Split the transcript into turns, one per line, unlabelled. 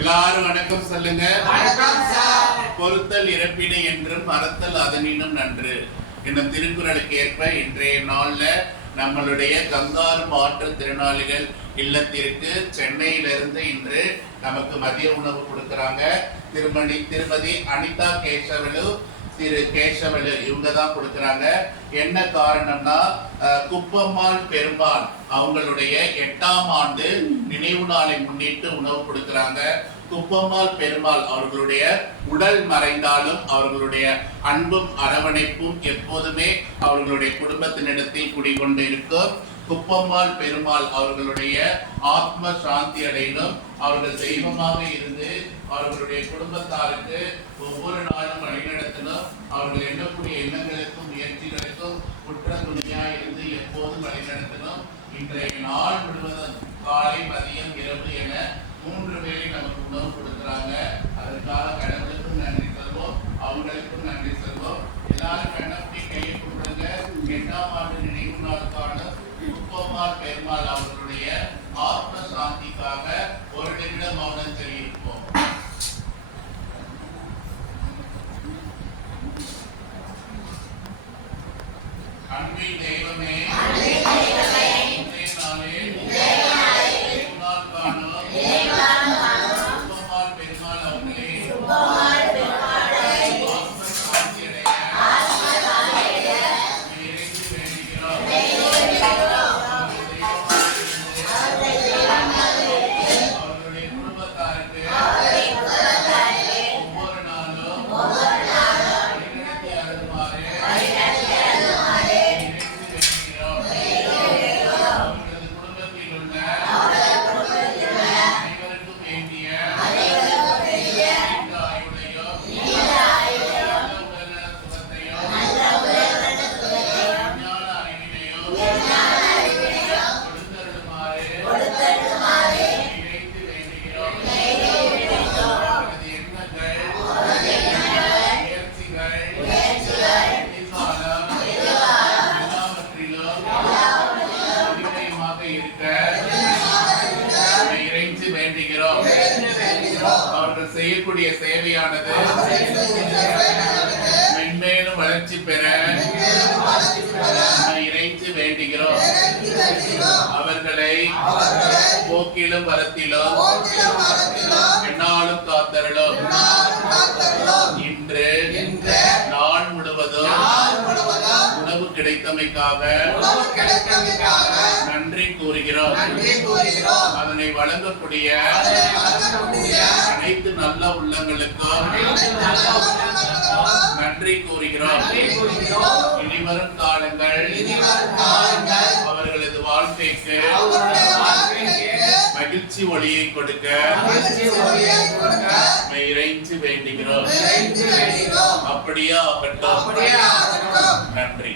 எல்லாரும் வணக்கம் சொல்லுங்க. பொறுத்தல் இறப்பினை என்றும் மறத்தல் அதனினும் நன்று. என்னும் திருக்குறளுக்கு ஏற்ப இன்றைய நாள்ல நம்மளுடைய கங்காரு மாற்றுத்திறனாளிகள் இல்லத்திற்கு சென்னையிலிருந்து இன்று நமக்கு மதிய உணவு கொடுக்கறாங்க. திருமணி திருமதி அனிதா கேசவலு திரு கேசவலு இவங்க தான் கொடுக்கறாங்க. என்ன காரணம்னா குப்பம்மாள் பெருமாள் அவங்களுடைய எட்டாம் ஆண்டு நினைவு நாளை முன்னிட்டு உணவு கொடுக்குறாங்க. குப்பம்மாள் பெருமாள் அவர்களுடைய உடல் மறைந்தாலும் அவர்களுடைய அன்பும் அரவணைப்பும் எப்போதுமே அவர்களுடைய குடும்பத்தினிடத்தில் குடிகொண்டு இருக்கும். குப்பம்மாள் பெருமாள் அவர்களுடைய ஆத்ம சாந்தி அடையணும் அவர்கள் தெய்வமாக இருந்து அவர்களுடைய குடும்பத்தாருக்கு ஒவ்வொரு நாளும் வழிநடத்தணும் அவர்கள் எண்ணக்கூடிய எண்ணங்களுக்கும் முயற்சிகளுக்கும் குற்ற துணையா இருந்து எப்போதும் வழிநடத்தணும் இன்றைய நாள் முழுவதும் காலை மதியம் இரவு என மூன்று வேளை நமக்கு உணவு கொடுக்குறாங்க. அதற்காக கடவுளுக்கும் நன்றி சொல்வோம் அவங்களுக்கும் நன்றி சொல்வோம் எல்லாரும் கண்ணப்பி கையை கொடுங்க எட்டாம் ஆண்டு நினைவு நாளுக்கான குப்பமார் பெருமாள் அவர்களுடைய ஆத்ம சாந்திக்காக ஒரு நிமிடம் மௌனம் தெரிவிப்போம்
அன்பின் தெய்வமே
இருக்க வேண்டுகிறோம். அவர்கள் செய்யக்கூடிய சேவையானது மென்மேலும் வளர்ச்சி பெற இறைந்து வேண்டுகிறோம். அவர்களை போக்கிலும் வரத்திலும் கிடைத்தமைக்காக நன்றி கூறுகிறோம். அதனை வழங்கக்கூடிய அனைத்து நல்ல உள்ளங்களுக்கும் நன்றி கூறுகிறோம். இனிவரும் காலங்கள் அவர்களது வாழ்க்கைக்கு மகிழ்ச்சி ஒளியை கொடுக்க இறைஞ்சி வேண்டுகிறோம். அப்படியே ஆகட்டும். நன்றி.